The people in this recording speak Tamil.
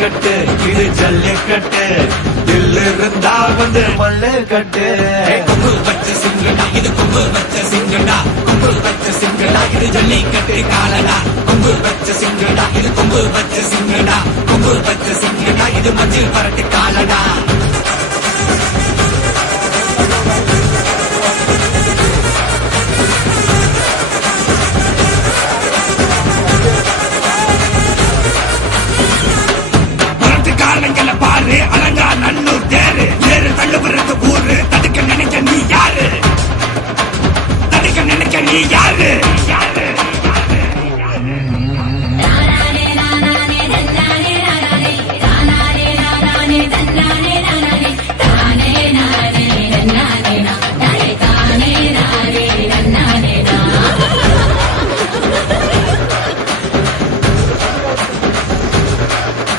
கட்டு இது ஜல்லிக்கட்டு தில்லு இருந்தா வந்து மல்லு கட்டு கொம்பு வச்ச சிங்கடா இது கொம்பு வச்ச சிங்கடா கொம்பு வச்ச சிங்கடா இது ஜல்லிக்கட்டு காலடா கொம்பு வச்ச சிங்கடா இது கொம்பு வச்ச சிங்கடா கொம்பு வச்ச சிங்கடா இது மஞ்சள் பரட்டு காலடா காரணங்களை பாரு அலங்கா நல்லூர் தேரு ஏறு தள்ளுபுறது ஊரு தடுக்க நினைக்க நீ யாரு தடுக்க நினைக்க நீ யாரு